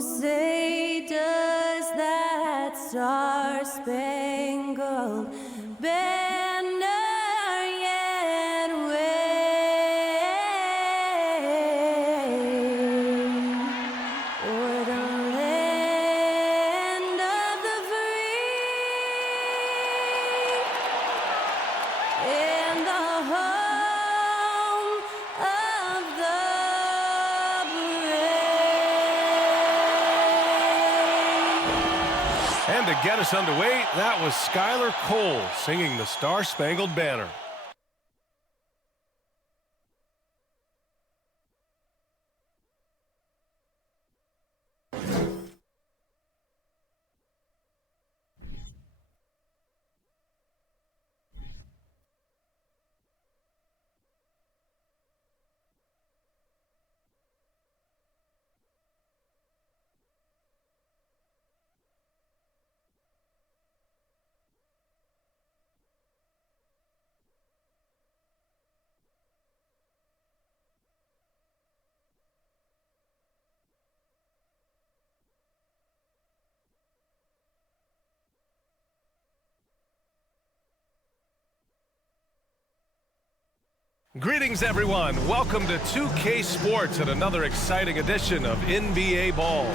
say does that star-spangled banner yet wave o'er the land of the free and the home of the brave. And to get us underway, that was Skylar Cole singing the Star-Spangled Banner. Greetings, everyone. Welcome to 2K Sports and another exciting edition of NBA Ball.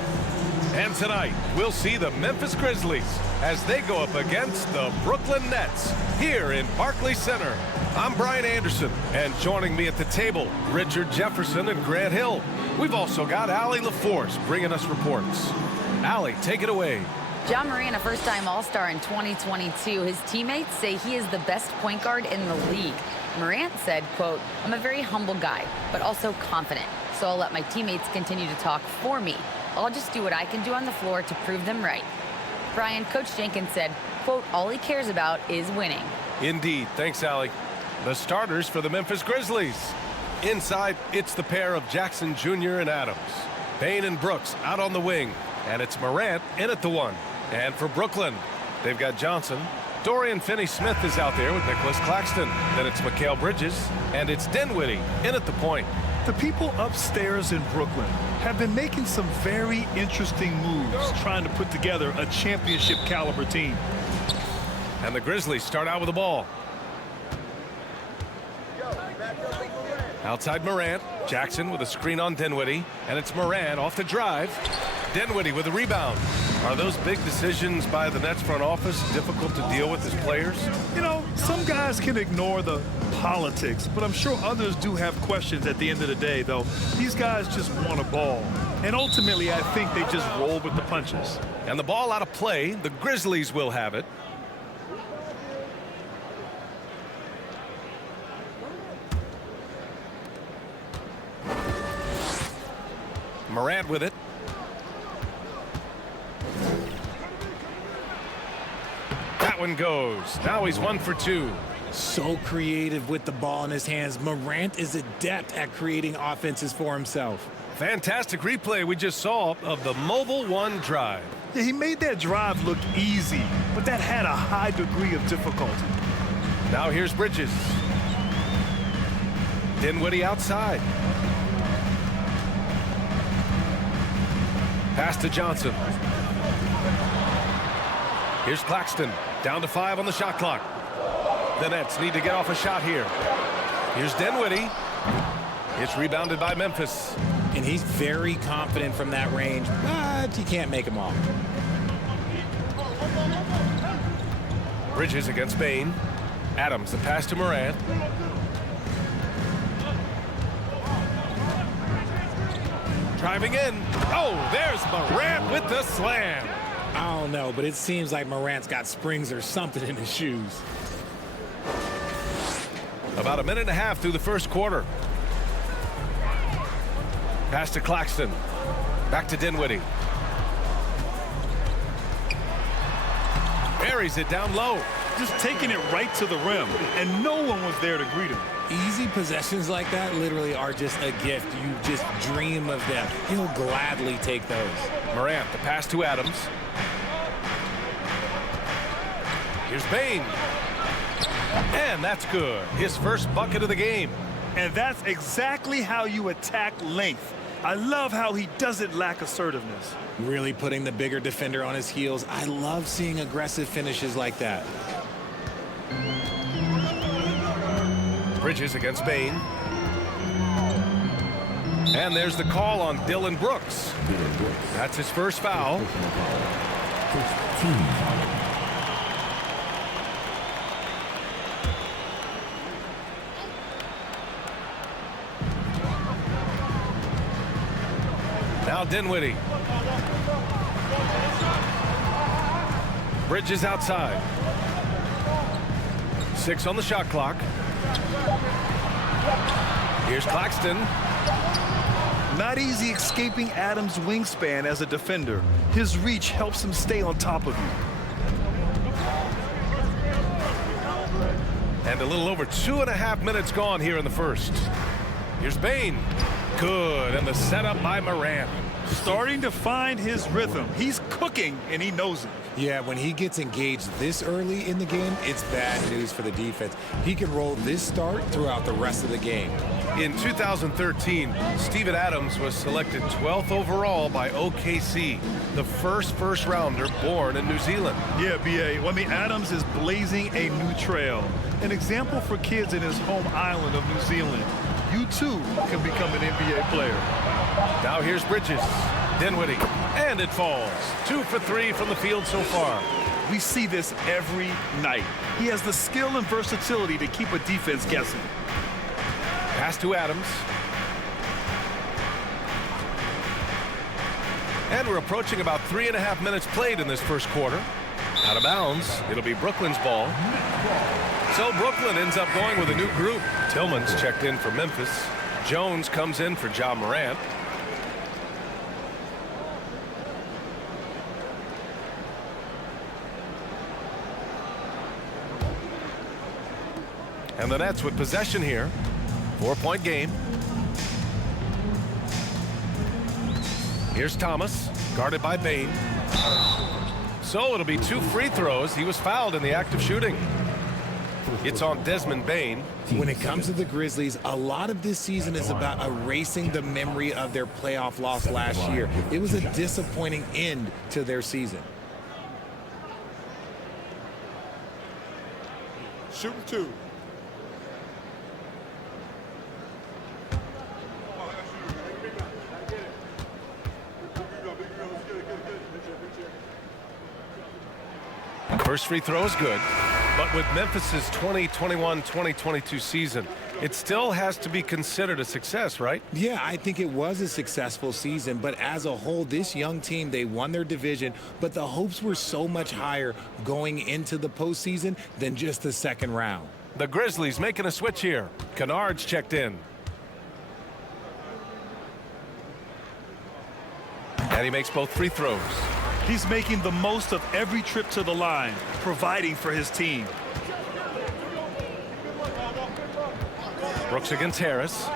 And tonight, we'll see the Memphis Grizzlies as they go up against the Brooklyn Nets here in Barclays Center. I'm Brian Anderson, and joining me at the table, Richard Jefferson and Grant Hill. We've also got Allie LaForce bringing us reports. Allie, take it away. Ja Morant, a first-time All-Star in 2022. His teammates say he is the best point guard in the league. Morant said, quote, "I'm a very humble guy, but also confident. So I'll let my teammates continue to talk for me. I'll just do what I can do on the floor to prove them right." Brian, Coach Jenkins said, quote, "All he cares about is winning." Indeed. Thanks, Allie. The starters for the Memphis Grizzlies. Inside, it's the pair of Jackson Jr. and Adams. Payne and Brooks out on the wing. And it's Morant in at the one. And for Brooklyn, they've got Johnson. Dorian Finney-Smith is out there with Nicholas Claxton. Then it's Mikal Bridges. And it's Dinwiddie in at the point. The people upstairs in Brooklyn have been making some very interesting moves, trying to put together a championship-caliber team. And the Grizzlies start out with the ball. Outside Morant. Jackson with a screen on Dinwiddie. And it's Morant off the drive. Dinwiddie with a rebound. Are those big decisions by the Nets front office difficult to deal with as players? You know, some guys can ignore the politics, but I'm sure others do have questions at the end of the day, though. These guys just want a ball. And ultimately, I think they just roll with the punches. And the ball out of play. The Grizzlies will have it. Morant with it. That one goes. Now he's 1 for 2. So creative with the ball in his hands. Morant is adept at creating offenses for himself. Fantastic replay we just saw of the mobile one drive. Yeah, he made that drive look easy, but that had a high degree of difficulty. Now here's Bridges. Dinwiddie outside. Pass to Johnson. Here's Claxton. Down to 5 on the shot clock. The Nets need to get off a shot here. Here's Dinwiddie. It's rebounded by Memphis. And he's very confident from that range, but you can't make him all. Bridges against Payne. Adams, the pass to Morant. Driving in. Oh, there's Morant with the slam. I don't know, but it seems like Morant's got springs or something in his shoes. About a minute and a half through the first quarter. Pass to Claxton. Back to Dinwiddie. Buries it down low. Just taking it right to the rim, and no one was there to greet him. Easy possessions like that literally are just a gift. You just dream of them. He'll gladly take those. Morant, the pass to Adams. Here's Payne. And that's good. His first bucket of the game. And that's exactly how you attack length. I love how he doesn't lack assertiveness. Really putting the bigger defender on his heels. I love seeing aggressive finishes like that. Bridges against Bain. And there's the call on Dylan Brooks. That's his first foul. Now Dinwiddie. Bridges outside. 6 on the shot clock. Here's Claxton. Not easy escaping Adams' wingspan as a defender. His reach helps him stay on top of you. And a little over 2.5 minutes gone here in the first. Here's Bain. Good, and the setup by Morant. Starting to find his rhythm. He's cooking, and he knows it. Yeah, when he gets engaged this early in the game, it's bad news for the defense. He can roll this start throughout the rest of the game. In 2013, Steven Adams was selected 12th overall by OKC, the first rounder born in New Zealand. Yeah, B.A. Well, I mean, Adams is blazing a new trail. An example for kids in his home island of New Zealand. You, too, can become an NBA player. Now here's Bridges. Dinwiddie. And it falls. 2 for 3 from the field so far. We see this every night. He has the skill and versatility to keep a defense guessing. Pass to Adams. And we're approaching about 3.5 minutes played in this first quarter. Out of bounds. It'll be Brooklyn's ball. So Brooklyn ends up going with a new group. Tillman's checked in for Memphis. Jones comes in for Ja Morant. And the Nets with possession here. 4-point game. Here's Thomas, guarded by Bain. So it'll be 2 free throws. He was fouled in the act of shooting. It's on Desmond Bain. When it comes to the Grizzlies, a lot of this season is about erasing the memory of their playoff loss last year. It was a disappointing end to their season. Shooting 2. First free throw is good, but with Memphis's 2021-2022 season, it still has to be considered a success, right? Yeah, I think it was a successful season, but as a whole, this young team, they won their division, but the hopes were so much higher going into the postseason than just the second round. The Grizzlies making a switch here. Kennard's checked in. And he makes both free throws. He's making the most of every trip to the line, providing for his team. Brooks against Harris.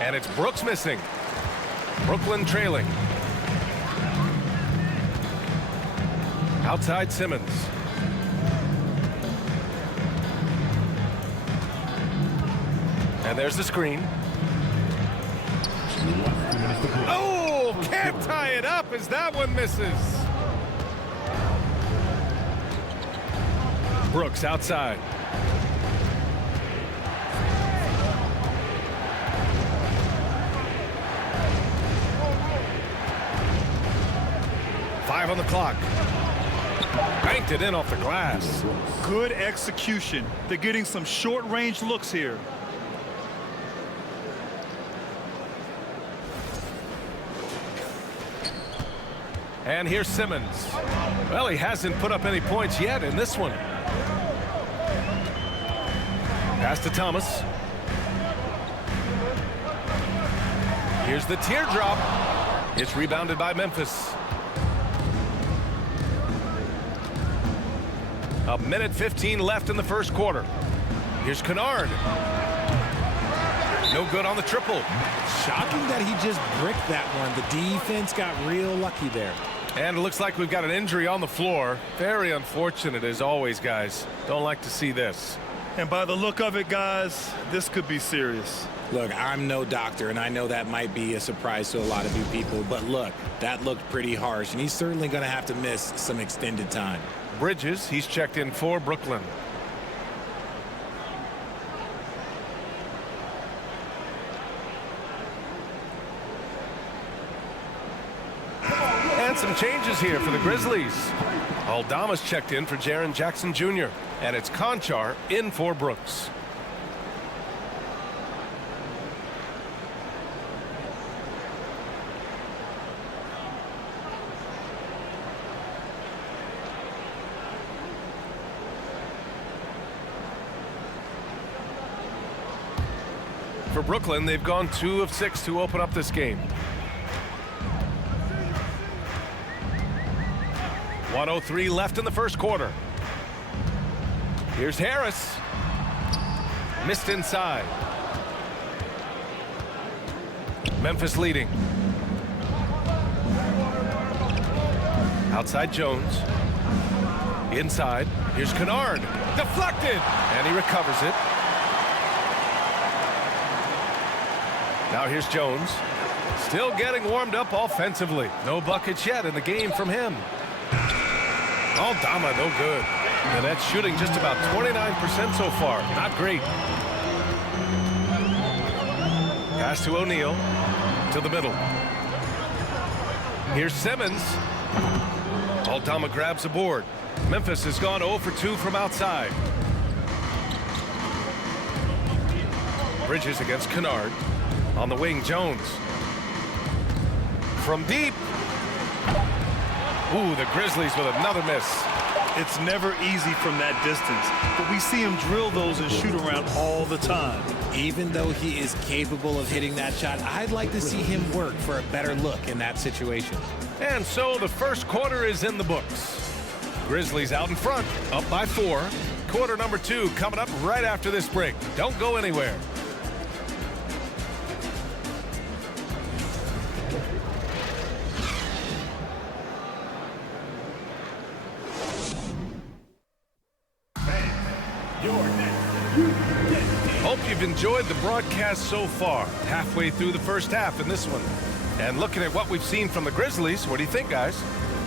And it's Brooks missing. Brooklyn trailing. Outside Simmons. And there's the screen. Oh, can't tie it up as that one misses. Brooks outside. Five on the clock. Banked it in off the glass. Good execution. They're getting some short-range looks here. And here's Simmons. Well, he hasn't put up any points yet in this one. Pass to Thomas. Here's the teardrop. It's rebounded by Memphis. A minute 15 left in the first quarter. Here's Kennard. No good on the triple. Shocking that he just bricked that one. The defense got real lucky there. And it looks like we've got an injury on the floor. Very unfortunate as always, guys. Don't like to see this. And by the look of it, guys, this could be serious. Look, I'm no doctor, and I know that might be a surprise to a lot of you people, but look, that looked pretty harsh, and he's certainly going to have to miss some extended time. Bridges, he's checked in for Brooklyn. And some changes here for the Grizzlies. Aldama's checked in for Jaren Jackson Jr. And it's Conchar in for Brooks. For Brooklyn, they've gone 2 of 6 to open up this game. 1:03 left in the first quarter. Here's Harris. Missed inside. Memphis leading. Outside Jones. Inside. Here's Kennard. Deflected. And he recovers it. Now here's Jones. Still getting warmed up offensively. No buckets yet in the game from him. Aldama, no good. And that's shooting just about 29% so far. Not great. Pass to O'Neal. To the middle. Here's Simmons. Aldama grabs the board. Memphis has gone 0 for 2 from outside. Bridges against Kennard. On the wing, Jones. From deep. Ooh, the Grizzlies with another miss. It's never easy from that distance, but we see him drill those and shoot around all the time. Even though he is capable of hitting that shot, I'd like to see him work for a better look in that situation. And so the first quarter is in the books. Grizzlies out in front, up by 4. Quarter number 2 coming up right after this break. Don't go anywhere. Hope you've enjoyed the broadcast so far. Halfway through the first half in this one. And looking at what we've seen from the Grizzlies, what do you think, guys?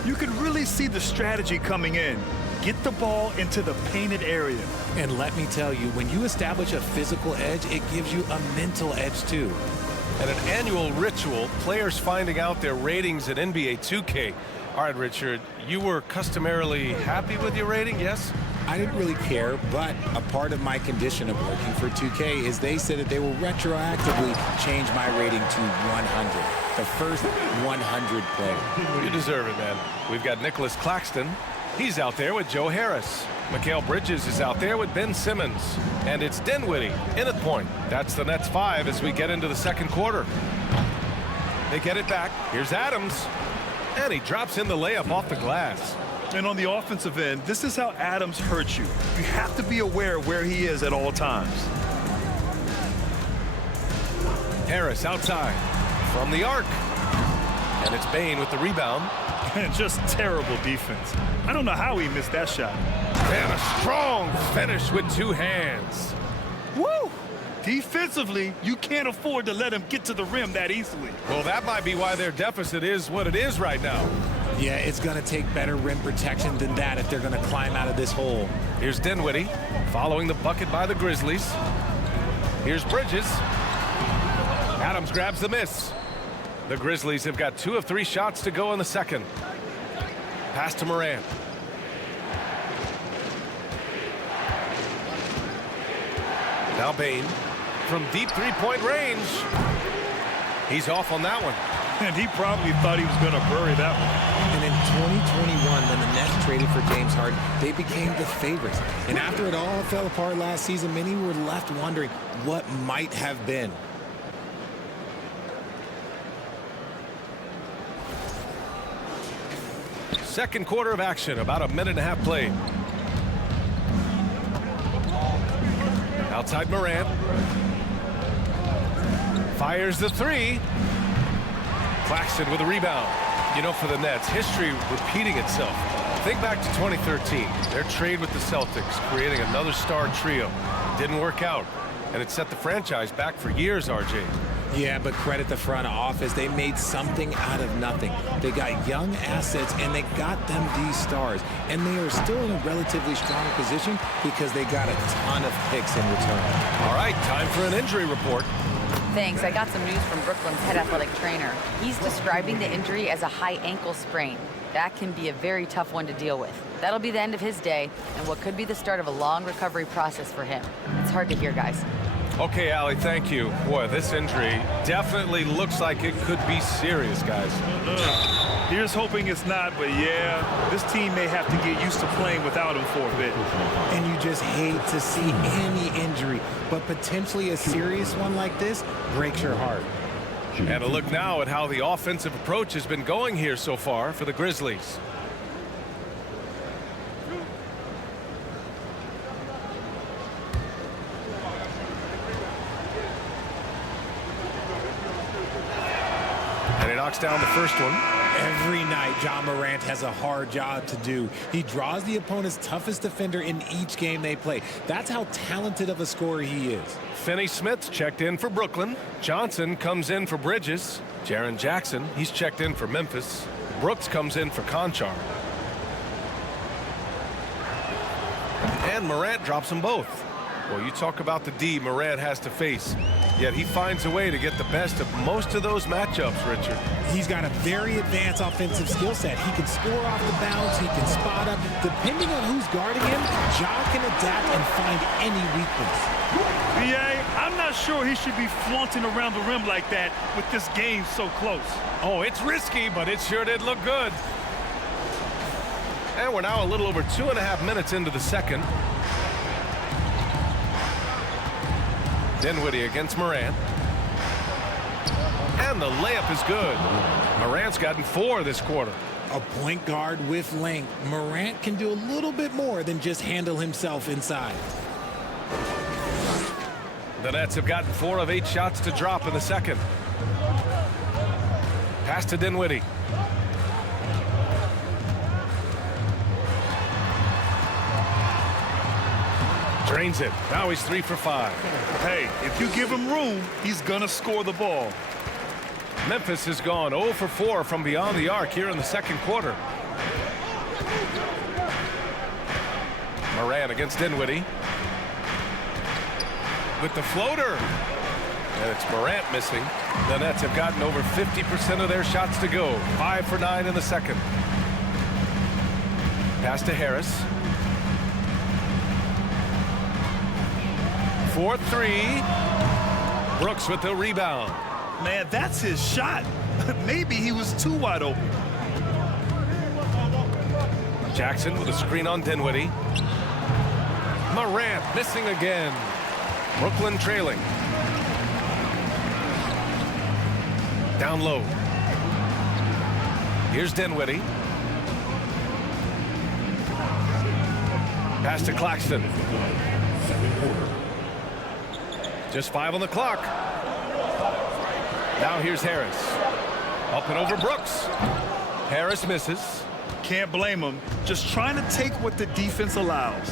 You can really see the strategy coming in. Get the ball into the painted area. And let me tell you, when you establish a physical edge, it gives you a mental edge too. And an annual ritual, players finding out their ratings at NBA 2K. All right, Richard, you were customarily happy with your rating, yes? I didn't really care, but a part of my condition of working for 2K is they said that they will retroactively change my rating to 100. The first 100 player. You deserve it, man. We've got Nicholas Claxton. He's out there with Joe Harris. Mikal Bridges is out there with Ben Simmons. And it's Dinwiddie in at point. That's the Nets 5 as we get into the second quarter. They get it back. Here's Adams. And he drops in the layup off the glass. And on the offensive end, this is how Adams hurts you. You have to be aware where he is at all times. Harris outside from the arc. And it's Bane with the rebound. And just terrible defense. I don't know how he missed that shot. And a strong finish with 2 hands. Woo! Defensively, you can't afford to let him get to the rim that easily. Well, that might be why their deficit is what it is right now. Yeah, it's going to take better rim protection than that if they're going to climb out of this hole. Here's Dinwiddie following the bucket by the Grizzlies. Here's Bridges. Adams grabs the miss. The Grizzlies have got 2 of 3 shots to go in the second. Pass to Morant. Now Bane from deep 3-point range. He's off on that one. And he probably thought he was going to bury that one. And in 2021, when the Nets traded for James Harden, they became the favorites. And after it all fell apart last season, many were left wondering what might have been. Second quarter of action, about a minute and a half played. Outside Morant. Fires the 3. Claxton with a rebound. You know, for the Nets, history repeating itself. Think back to 2013. Their trade with the Celtics, creating another star trio. Didn't work out, and it set the franchise back for years, RJ. Yeah, but credit the front office. They made something out of nothing. They got young assets, and they got them these stars. And they are still in a relatively strong position because they got a ton of picks in return. All right, time for an injury report. Thanks. I got some news from Brooklyn's head athletic trainer. He's describing the injury as a high ankle sprain. That can be a very tough one to deal with. That'll be the end of his day and what could be the start of a long recovery process for him. It's hard to hear, guys. Okay, Allie, thank you. Boy, this injury definitely looks like it could be serious, guys. Here's hoping it's not, but yeah, this team may have to get used to playing without him for a bit. And you just hate to see any injury, but potentially a serious one like this breaks your heart. And a look now at how the offensive approach has been going here so far for the Grizzlies. And he knocks down the first one. Every night, Ja Morant has a hard job to do. He draws the opponent's toughest defender in each game they play. That's how talented of a scorer he is. Finney-Smith checked in for Brooklyn. Johnson comes in for Bridges. Jaren Jackson, he's checked in for Memphis. Brooks comes in for Conchar. And Morant drops them both. Well, you talk about the D Morant has to face. Yet he finds a way to get the best of most of those matchups, Richard. He's got a very advanced offensive skill set. He can score off the bounce. He can spot up. Depending on who's guarding him, Ja can adapt and find any weakness. BA, I'm not sure he should be flaunting around the rim like that with this game so close. Oh, it's risky, but it sure did look good. And we're now a little over 2.5 minutes into the second. Dinwiddie against Morant. And the layup is good. Morant's gotten 4 this quarter. A point guard with length. Morant can do a little bit more than just handle himself inside. The Nets have gotten 4 of 8 shots to drop in the second. Pass to Dinwiddie. Drains it. Now he's 3 for 5. Hey, if you give him room, he's gonna score the ball. Memphis has gone 0 for 4 from beyond the arc here in the second quarter. Morant against Dinwiddie. With the floater. And it's Morant missing. The Nets have gotten over 50% of their shots to go. 5 for 9 in the second. Pass to Harris. 4-3. Brooks with the rebound. Man, that's his shot. Maybe he was too wide open. Jackson with a screen on Dinwiddie. Morant missing again. Brooklyn trailing. Down low. Here's Dinwiddie. Pass to Claxton. Just 5 on the clock. Now here's Harris. Up and over Brooks. Harris misses. Can't blame him. Just trying to take what the defense allows.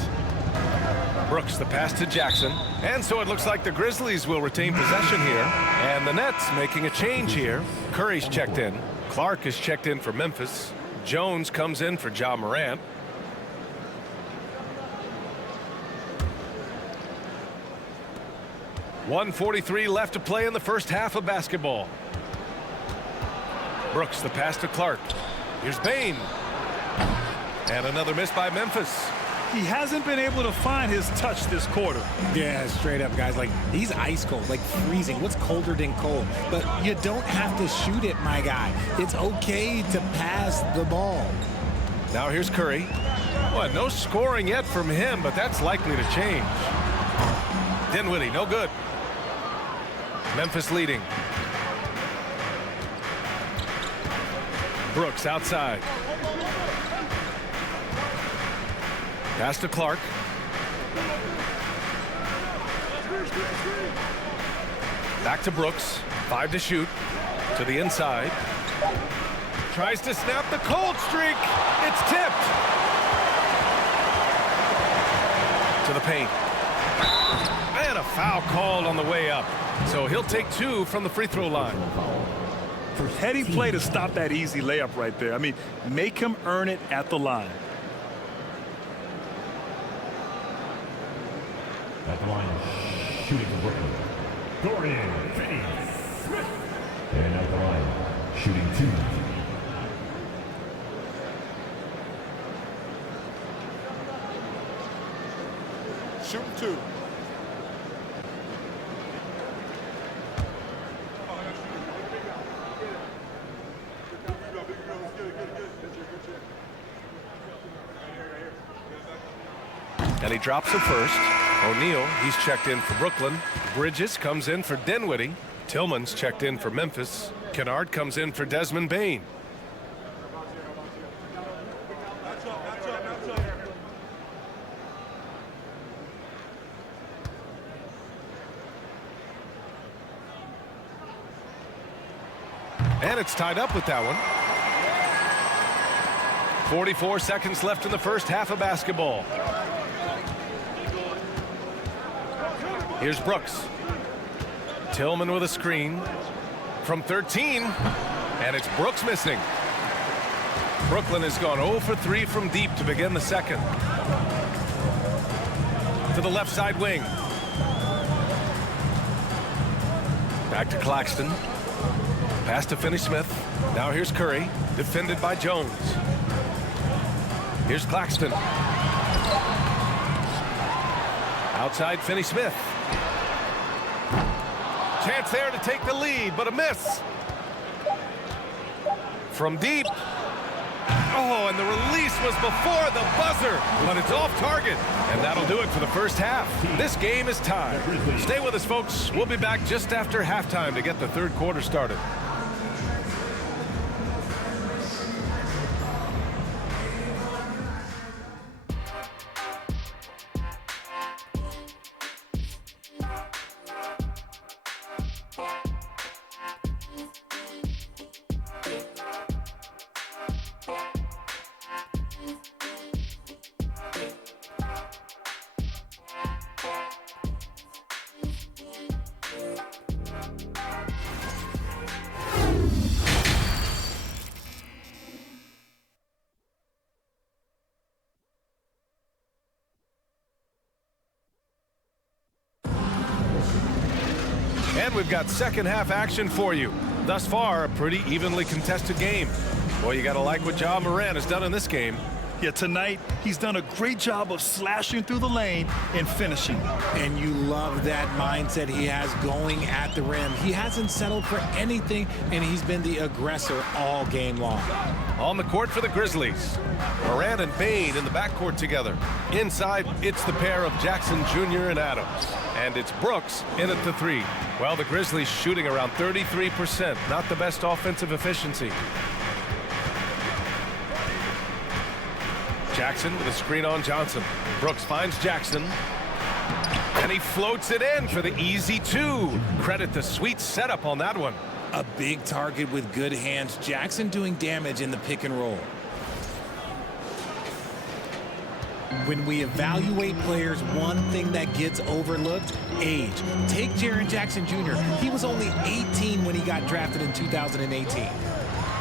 Brooks the pass to Jackson. And so it looks like the Grizzlies will retain possession here. And the Nets making a change here. Curry's checked in. Clark is checked in for Memphis. Jones comes in for Ja Morant. .143 left to play in the first half of basketball. Brooks the pass to Clark. Here's Bane. And another miss by Memphis. He hasn't been able to find his touch this quarter. Yeah, straight up, guys. Like, he's ice cold, like freezing. What's colder than cold? But you don't have to shoot it, my guy. It's okay to pass the ball. Now here's Curry. Well, no scoring yet from him, but that's likely to change. Dinwiddie, no good. Memphis leading. Brooks outside. Pass to Clark. Back to Brooks. 5 to shoot. To the inside. Tries to snap the cold streak. It's tipped. To the paint. And a foul called on the way up. So he'll take 2 from the free throw line. Heady play to stop that easy layup right there. I mean, make him earn it at the line. At the line, shooting for Brooklyn, Dorian Finney-Smith. And at the line, shooting 2. Shooting 2. And he drops it first. O'Neal, he's checked in for Brooklyn. Bridges comes in for Dinwiddie. Tillman's checked in for Memphis. Kennard comes in for Desmond Bane. And it's tied up with that one. 44 seconds left in the first half of basketball. Here's Brooks. Tillman with a screen from 13. And it's Brooks missing. Brooklyn has gone 0 for 3 from deep to begin the second. To the left side wing. Back to Claxton. Pass to Finney-Smith. Now here's Curry. Defended by Jones. Here's Claxton. Outside Finney-Smith. Chance there to take the lead, but a miss. From deep. Oh, and the release was before the buzzer, but it's off target. And that'll do it for the first half. This game is tied. Stay with us, folks. We'll be back just after halftime to get the third quarter started. And we've got second half action for you. Thus far, a pretty evenly contested game. Boy, you got to like what Ja Morant has done in this game. Yeah, tonight, he's done a great job of slashing through the lane and finishing. And you love that mindset he has going at the rim. He hasn't settled for anything, and he's been the aggressor all game long. On the court for the Grizzlies. Morant and Bane in the backcourt together. Inside, it's the pair of Jackson Jr. and Adams. And it's Brooks in at the 3. Well, the Grizzlies shooting around 33%. Not the best offensive efficiency. Jackson with a screen on Johnson. Brooks finds Jackson. And he floats it in for the easy 2. Credit the sweet setup on that one. A big target with good hands. Jackson doing damage in the pick and roll. When we evaluate players, one thing that gets overlooked, age. Take Jaren Jackson Jr. He was only 18 when he got drafted in 2018.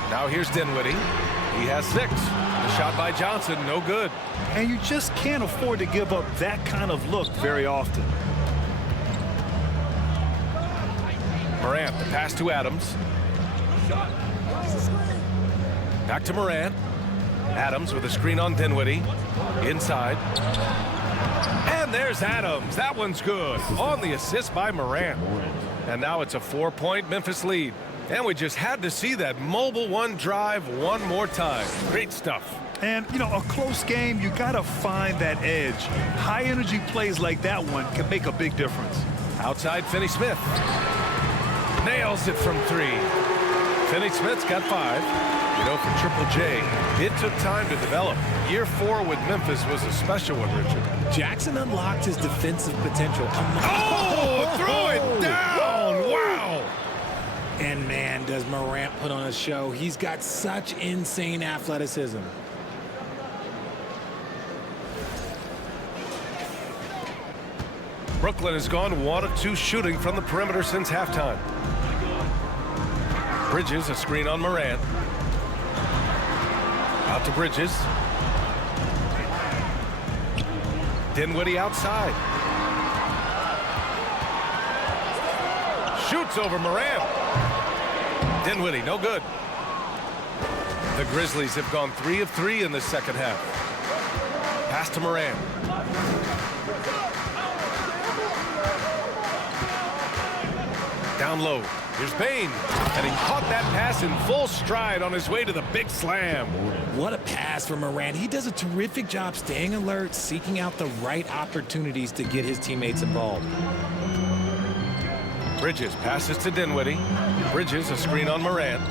Now here's Dinwiddie. He has 6. The shot by Johnson, no good. And you just can't afford to give up that kind of look very often. Morant, the pass to Adams. Back to Morant. Adams with a screen on Dinwiddie. Inside. And there's Adams. That one's good. On the assist by Morant. And now it's a 4-point Memphis lead. And we just had to see that mobile one drive one more time. Great stuff. And, you know, a close game, you got to find that edge. High-energy plays like that one can make a big difference. Outside Finney-Smith. Nails it from 3. Finney-Smith's got 5. You know, for Triple J, it took time to develop. Year 4 with Memphis was a special one, Richard. Jackson unlocked his defensive potential. Oh, throw it down! Wow! And man, does Morant put on a show. He's got such insane athleticism. Brooklyn has gone 1 of 2 shooting from the perimeter since halftime. Bridges, a screen on Morant. Out to Bridges. Dinwiddie outside. Shoots over Morant. Dinwiddie, no good. The Grizzlies have gone 3 of 3 in the second half. Pass to Morant. Down low. Here's Bane. And he caught that pass in full stride on his way to the big slam. What a pass from Morant. He does a terrific job staying alert, seeking out the right opportunities to get his teammates involved. Bridges passes to Dinwiddie. Bridges, a screen on Morant.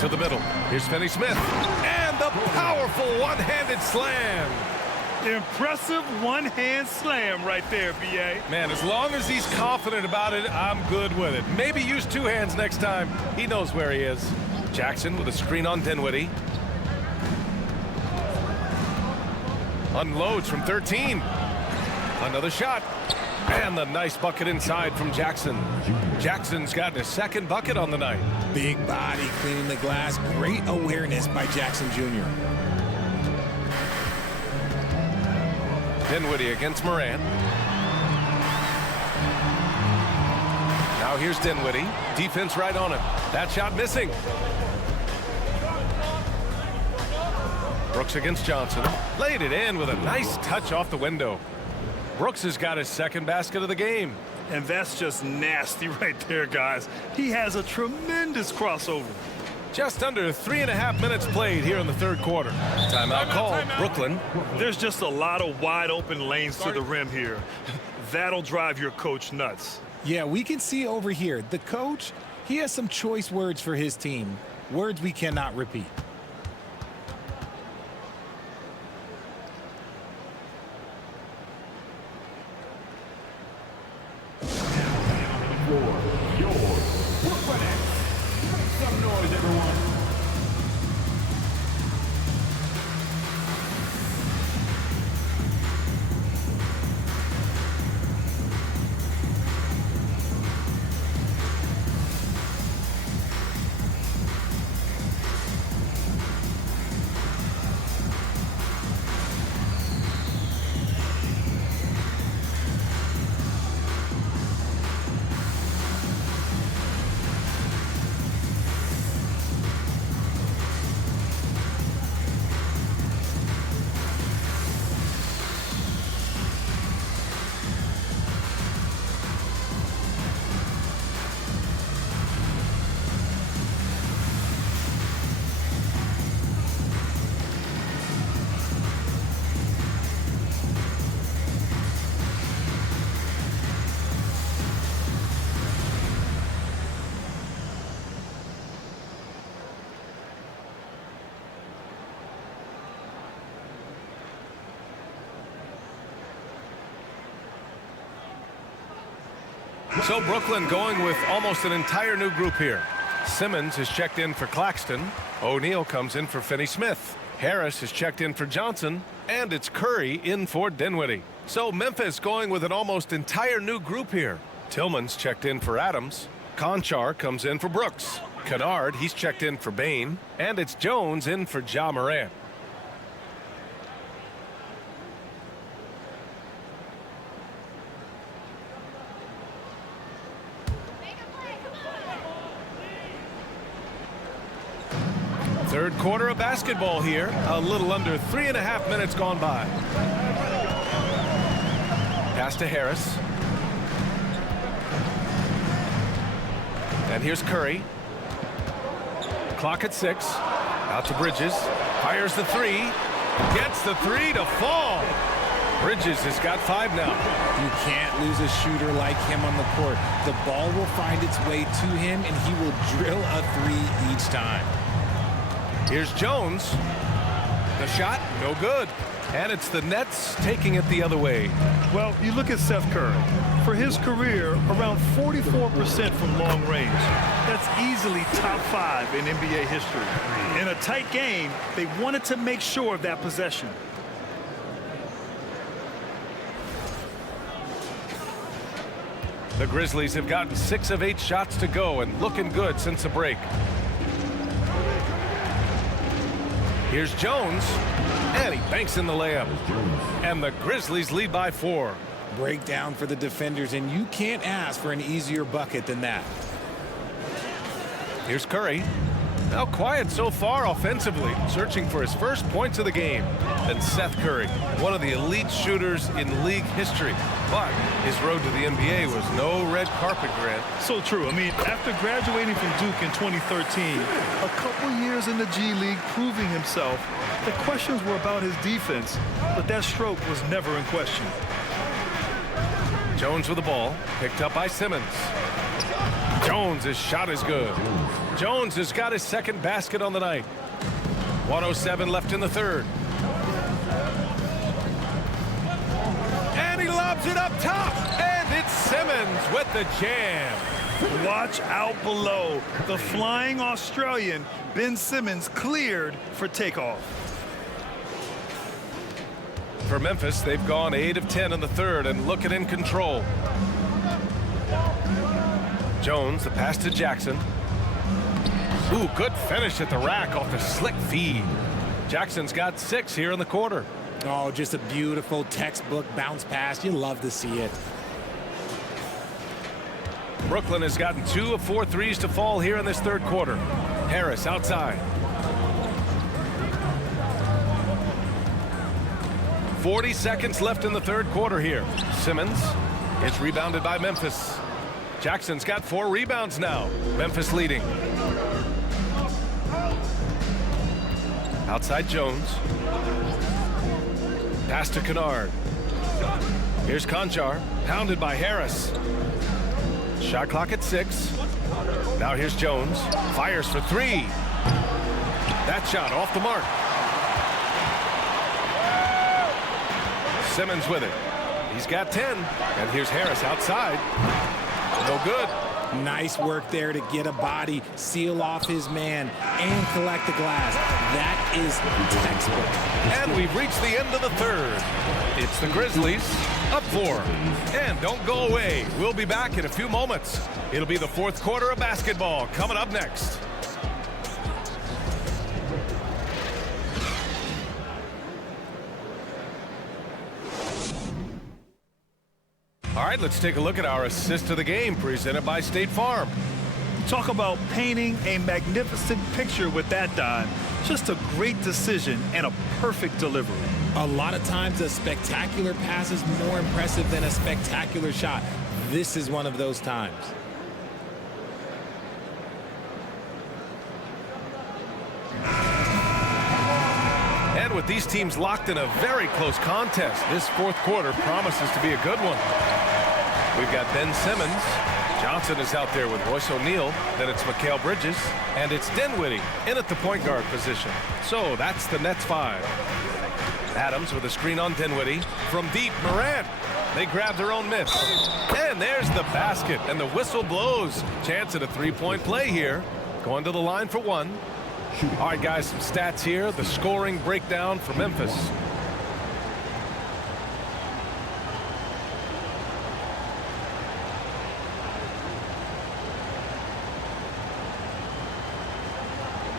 To the middle. Here's Finney-Smith. And the powerful one-handed slam. Impressive one-hand slam right there, B.A. Man, as long as he's confident about it, I'm good with it. Maybe use 2 hands next time. He knows where he is. Jackson with a screen on Dinwiddie. Unloads from 13. Another shot. And the nice bucket inside from Jackson. Jackson's gotten his 2nd bucket on the night. Big body cleaning the glass. Great awareness by Jackson Jr. Dinwiddie against Morant. Now here's Dinwiddie. Defense right on him. That shot missing. Brooks against Johnson. Laid it in with a nice touch off the window. Brooks has got his 2nd basket of the game. And that's just nasty right there, guys. He has a tremendous crossover. Just under 3.5 minutes played here in the 3rd quarter. Timeout called. Brooklyn. There's just a lot of wide open lanes to the rim here. That'll drive your coach nuts. Yeah, we can see over here. The coach, he has some choice words for his team. Words we cannot repeat. Some noise, everyone. So Brooklyn going with almost an entire new group here. Simmons is checked in for Claxton. O'Neal comes in for Finney-Smith. Harris is checked in for Johnson. And it's Curry in for Dinwiddie. So Memphis going with an almost entire new group here. Tillman's checked in for Adams. Conchar comes in for Brooks. Kennard, he's checked in for Bane. And it's Jones in for Ja Morant. Third quarter of basketball here. A little under 3.5 minutes gone by. Pass to Harris. And here's Curry. Clock at 6. Out to Bridges. Fires the 3. Gets the 3 to fall. Bridges has got 5 now. You can't lose a shooter like him on the court. The ball will find its way to him, and he will drill a 3 each time. Here's Jones. The shot, no good. And it's the Nets taking it the other way. Well, you look at Seth Curry. For his career, around 44% from long range. That's easily top 5 in NBA history. In a tight game, they wanted to make sure of that possession. The Grizzlies have gotten 6 of 8 shots to go and looking good since the break. Here's Jones, and he banks in the layup. And the Grizzlies lead by 4. Breakdown for the defenders, and you can't ask for an easier bucket than that. Here's Curry. Now quiet so far offensively, searching for his first points of the game. Then Seth Curry, one of the elite shooters in league history. But his road to the NBA was no red carpet, Grant. So true. I mean, after graduating from Duke in 2013, a couple years in the G League proving himself, the questions were about his defense, but that stroke was never in question. Jones with the ball, picked up by Simmons. Jones' shot is good. Jones has got his second basket on the night. 1:07 left in the third. And he lobs it up top. And it's Simmons with the jam. Watch out below. The flying Australian, Ben Simmons, cleared for takeoff. For Memphis, they've gone 8 of 10 in the third and looking in control. Jones, the pass to Jackson. Ooh, good finish at the rack off the slick feed. Jackson's got 6 here in the quarter. Oh, just a beautiful textbook bounce pass. You love to see it. Brooklyn has gotten 2 of 4 threes to fall here in this third quarter. Harris outside. 40 seconds left in the third quarter here. Simmons is rebounded by Memphis. Jackson's got 4 rebounds now. Memphis leading. Outside Jones. Pass to Kennard. Here's Conchar, pounded by Harris. Shot clock at 6. Now here's Jones. Fires for 3. That shot off the mark. Simmons with it. He's got 10. And here's Harris outside. No good. Nice work there to get a body, seal off his man, and collect the glass. That is textbook. And we've reached the end of the third. It's the Grizzlies up 4. And don't go away. We'll be back in a few moments. It'll be the fourth quarter of basketball coming up next. All right, let's take a look at our assist of the game presented by State Farm. Talk about painting a magnificent picture with that dime. Just a great decision and a perfect delivery. A lot of times a spectacular pass is more impressive than a spectacular shot. This is one of those times. And with these teams locked in a very close contest, this fourth quarter promises to be a good one. We've got Ben Simmons. Johnson is out there with Royce O'Neal. Then it's Mikal Bridges. And it's Dinwiddie in at the point guard position. So that's the Nets 5. Adams with a screen on Dinwiddie. From deep, Morant. They grab their own miss. And there's the basket. And the whistle blows. Chance at a three-point play here. Going to the line for 1. All right, guys, some stats here. The scoring breakdown for Memphis.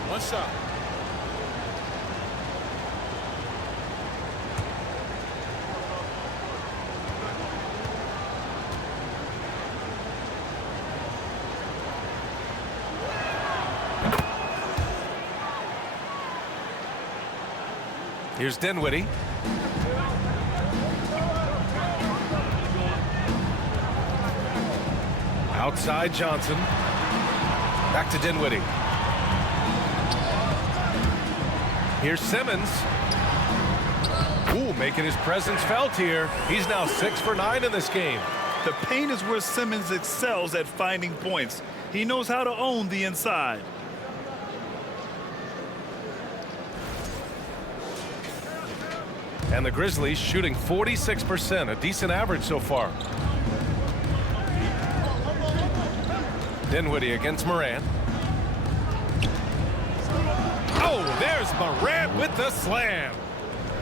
One shot. Here's Dinwiddie. Outside Johnson. Back to Dinwiddie. Here's Simmons. Ooh, making his presence felt here. He's now 6 for 9 in this game. The paint is where Simmons excels at finding points. He knows how to own the inside. And the Grizzlies shooting 46%, a decent average so far. Dinwiddie against Morant. Oh, there's Morant with the slam.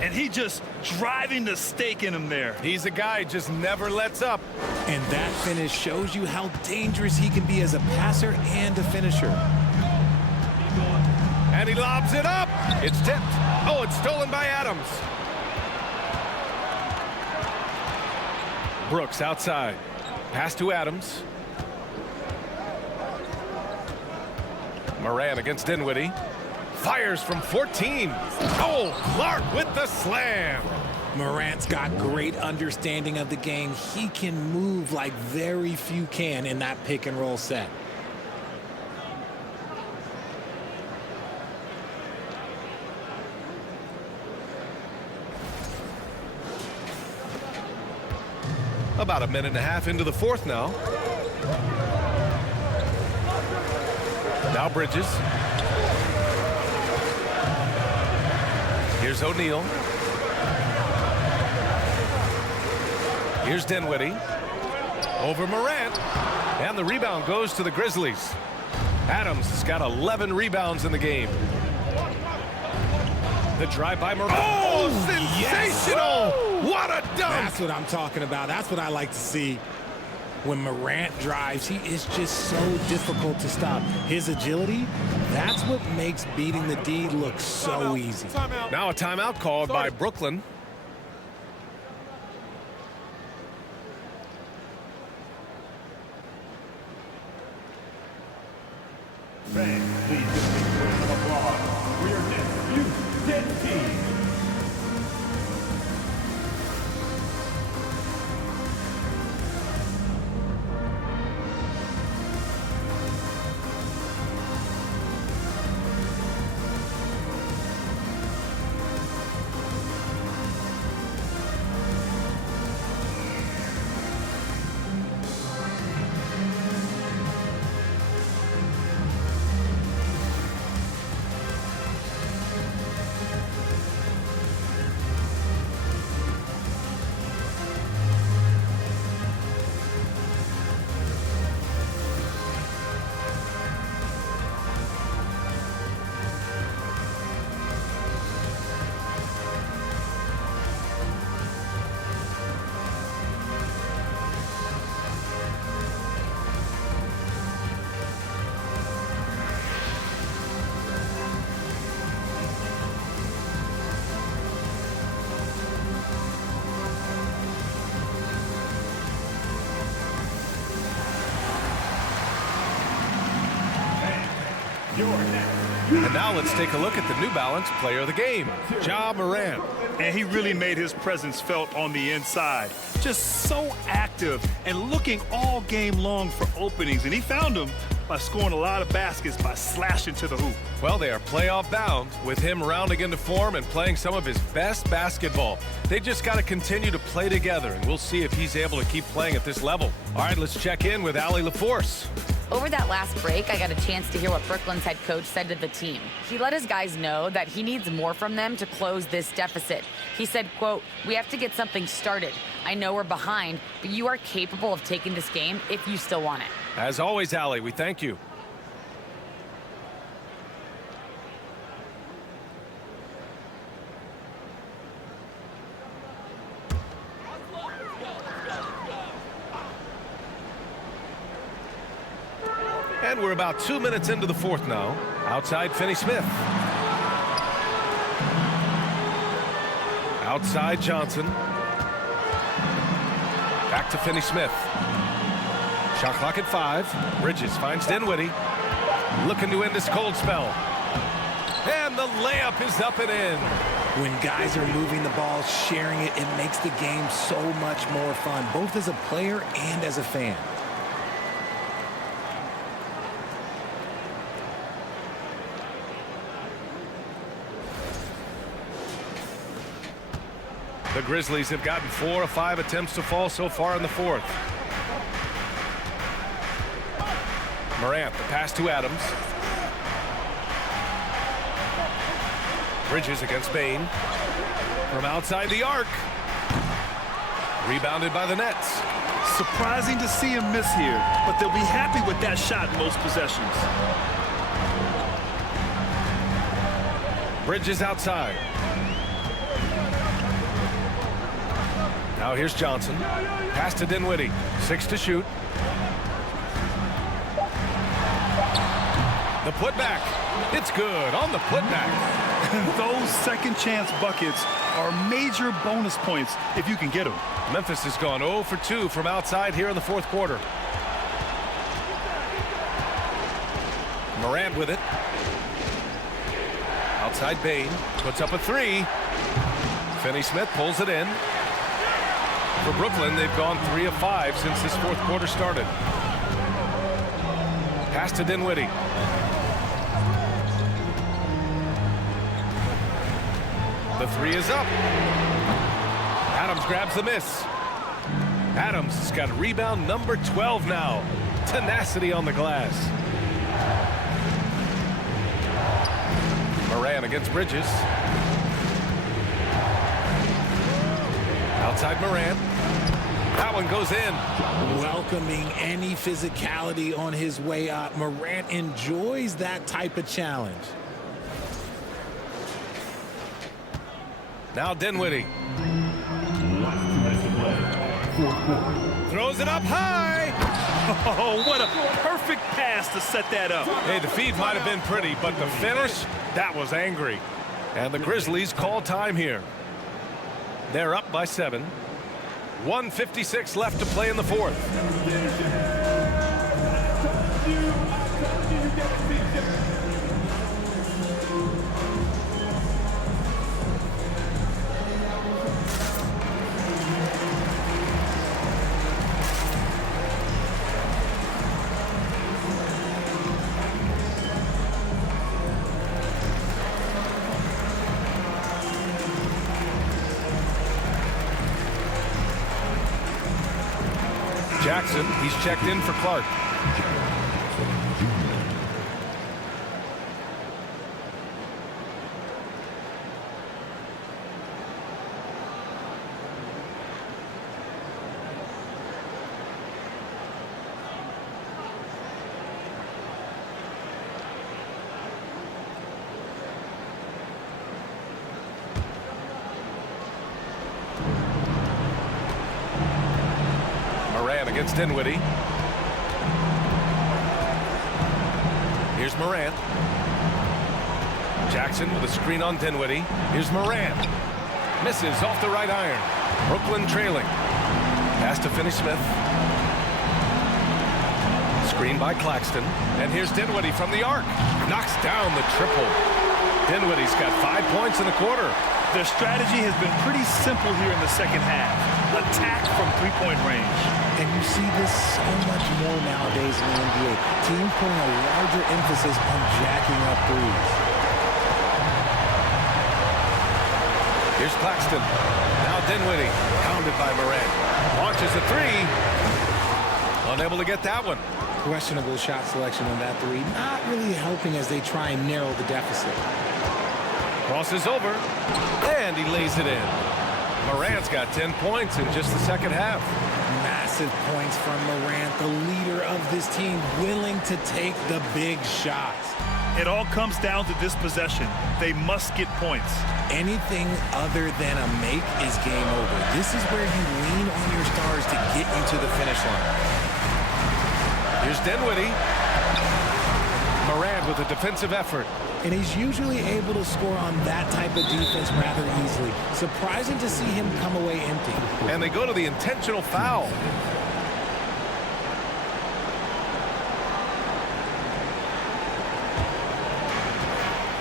And he just driving the stake in him there. He's a guy who just never lets up. And that finish shows you how dangerous he can be as a passer and a finisher. And he lobs it up. It's tipped. Oh, it's stolen by Adams. Brooks outside. Pass to Adams. Moran against Dinwiddie. Fires from 14. Oh, Clark with the slam. Morant's got great understanding of the game. He can move like very few can in that pick and roll set. About a minute and a half into the fourth now. Now Bridges. Here's O'Neal. Here's Dinwiddie. Over Morant. And the rebound goes to the Grizzlies. Adams has got 11 rebounds in the game. The drive by Morant. Oh, sensational! Yes. What a dunk! That's what I'm talking about. That's what I like to see. When Morant drives, he is just so difficult to stop. His agility, that's what makes beating the D look so easy. Now a timeout called by Brooklyn. Fans, please give a big round of applause for your next team. And now let's take a look at the New Balance player of the game, Ja Morant. And he really made his presence felt on the inside. Just so active and looking all game long for openings. And he found them by scoring a lot of baskets by slashing to the hoop. Well, they are playoff bound with him rounding into form and playing some of his best basketball. They just got to continue to play together, and we'll see if he's able to keep playing at this level. All right, let's check in with Allie LaForce. Over that last break, I got a chance to hear what Brooklyn's head coach said to the team. He let his guys know that he needs more from them to close this deficit. He said, quote, "We have to get something started. I know we're behind, but you are capable of taking this game if you still want it." As always, Allie, we thank you. And we're about 2 minutes into the fourth now. Outside, Finney-Smith. Outside, Johnson. Back to Finney-Smith. Shot clock at 5. Bridges finds Dinwiddie. Looking to end this cold spell. And the layup is up and in. When guys are moving the ball, sharing it, it makes the game so much more fun, both as a player and as a fan. The Grizzlies have gotten 4 of 5 attempts to fall so far in the fourth. Morant, the pass to Adams. Bridges against Bain. From outside the arc. Rebounded by the Nets. Surprising to see him miss here, but they'll be happy with that shot most possessions. Bridges outside. Now here's Johnson. Pass to Dinwiddie. 6 to shoot. The putback. It's good on the putback. Those second chance buckets are major bonus points if you can get them. Memphis has gone 0 for 2 from outside here in the fourth quarter. Morant with it. Outside Bain. Puts up a 3. Finney-Smith pulls it in. For Brooklyn, they've gone 3 of 5 since this fourth quarter started. Pass to Dinwiddie. The 3 is up. Adams grabs the miss. Adams has got rebound number 12 now. Tenacity on the glass. Moran against Bridges. Outside Moran. That one goes in. Welcoming any physicality on his way up. Morant enjoys that type of challenge. Now Dinwiddie. Throws it up high. Oh, what a perfect pass to set that up. Hey, the feed might have been pretty, but the finish, that was angry. And the Grizzlies call time here. They're up by 7. 1:56 left to play in the fourth. Jackson, he's checked in for Clark. Against Dinwiddie. Here's Morant. Jackson with a screen on Dinwiddie. Here's Morant. Misses off the right iron. Brooklyn trailing. Pass to Finney-Smith. Screen by Claxton. And here's Dinwiddie from the arc. Knocks down the triple. Dinwiddie's got 5 points in the quarter. Their strategy has been pretty simple here in the second half. Attack from three-point range. And you see this so much more nowadays in the NBA. Teams putting a larger emphasis on jacking up threes. Here's Claxton. Now Dinwiddie. Pounded by Morant. Launches a 3. Unable to get that one. Questionable shot selection on that 3. Not really helping as they try and narrow the deficit. Crosses over. And he lays it in. Morant's got 10 points in just the second half. Massive points from Morant, the leader of this team, willing to take the big shots. It all comes down to this possession. They must get points. Anything other than a make is game over. This is where you lean on your stars to get you to the finish line. Here's Dinwiddie. Morant with a defensive effort. And he's usually able to score on that type of defense rather easily. Surprising to see him come away empty. And they go to the intentional foul.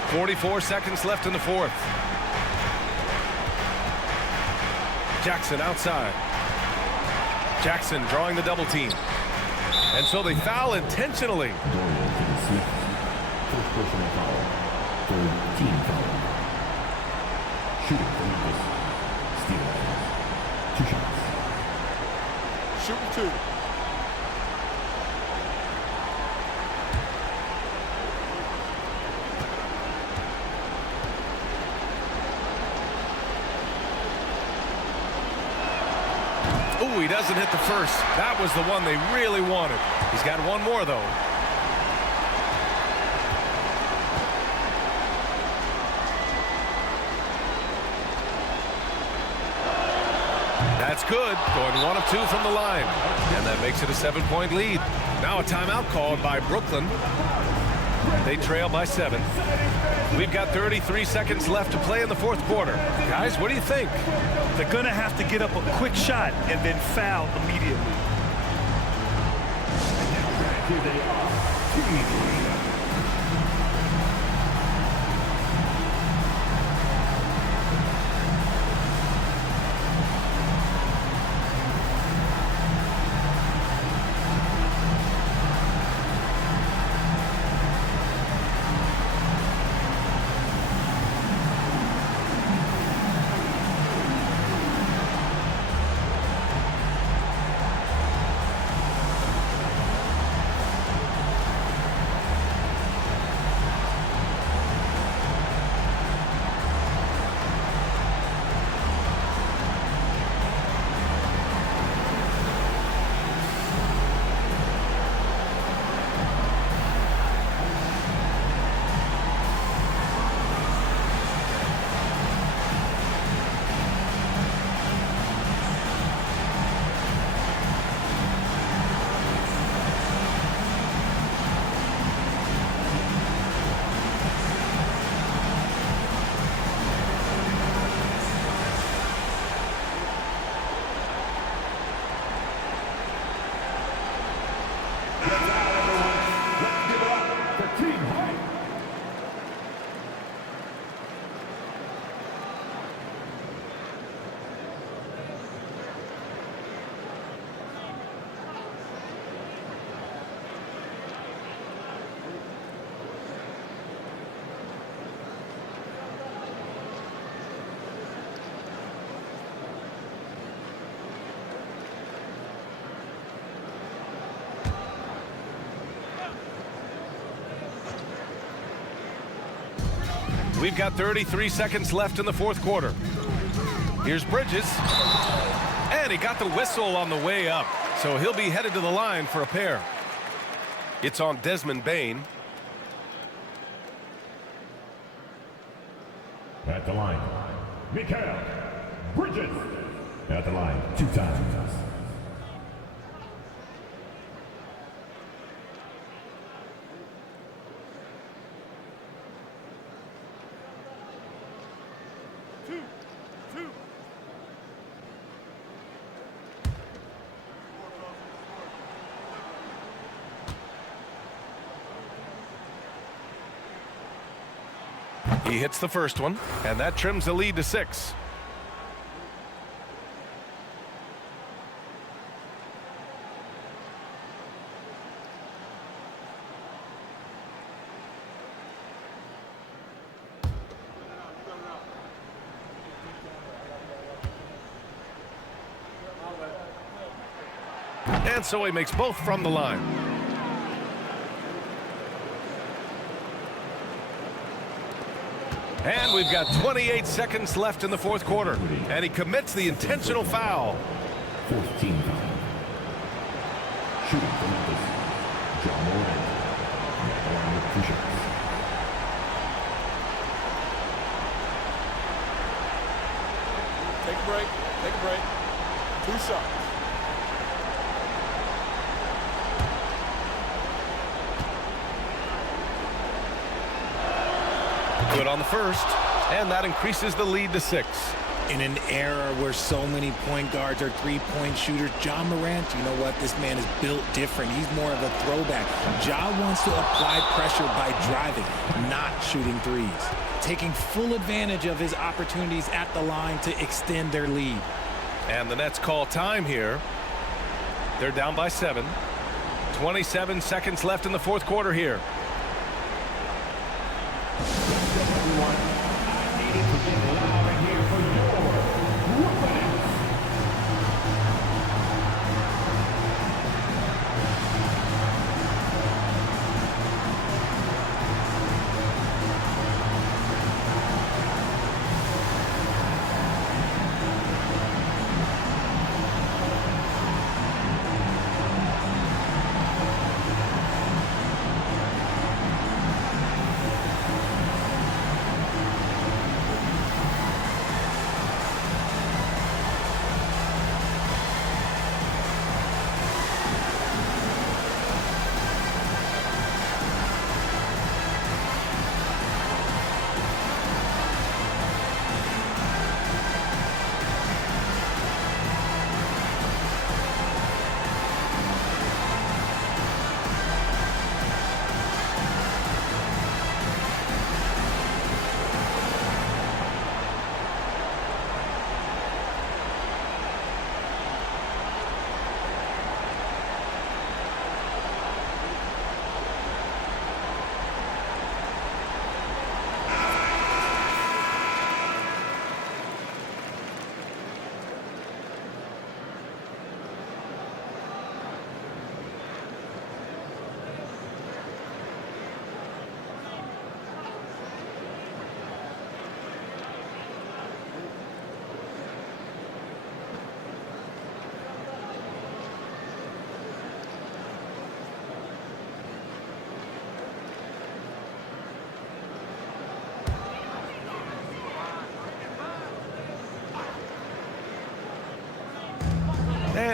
.44 seconds left in the fourth. Jackson outside. Jackson drawing the double team. And so they foul intentionally. First personal foul. Third team foul. Shooting for Memphis. Steven. 2 shots. Shooting 2. Ooh, he doesn't hit the first. That was the one they really wanted. He's got one more, though. That's good. Going 1 of 2 from the line. And that makes it a 7-point lead. Now a timeout called by Brooklyn. They trail by 7. We've got 33 seconds left to play in the fourth quarter. Guys, what do you think? They're going to have to get up a quick shot and then foul immediately. Here they are. We've got 33 seconds left in the fourth quarter. Here's Bridges. And he got the whistle on the way up. So he'll be headed to the line for a pair. It's on Desmond Bain. At the line, Mikal Bridges. At the line, 2 times. He hits the first one, and that trims the lead to 6. And so he makes both from the line. And we've got 28 seconds left in the fourth quarter. And he commits the intentional foul. 14 foul. Shooting for Memphis, John Morant. Along with 2 shots. Take a break. Take a break. 2 shots. Good on the first, and that increases the lead to 6. In an era where so many point guards are three-point shooters, Ja Morant, you know what? This man is built different. He's more of a throwback. Ja wants to apply pressure by driving, not shooting threes. Taking full advantage of his opportunities at the line to extend their lead. And the Nets call time here. They're down by 7. 27 seconds left in the fourth quarter here.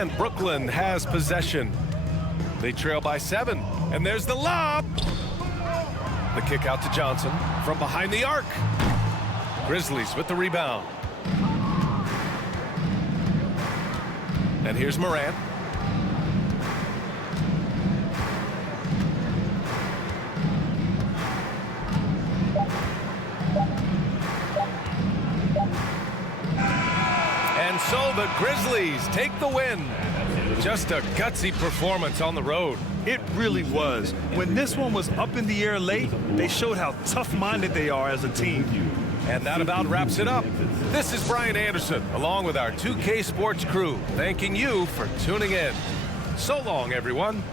and Brooklyn has possession. They trail by 7, and there's the lob. The kick out to Johnson from behind the arc. Grizzlies with the rebound. And here's Morant. And so the Grizzlies take the win. Just a gutsy performance on the road. It really was. When this one was up in the air late, they showed how tough-minded they are as a team. And that about wraps it up. This is Brian Anderson, along with our 2K Sports crew, thanking you for tuning in. So long, everyone.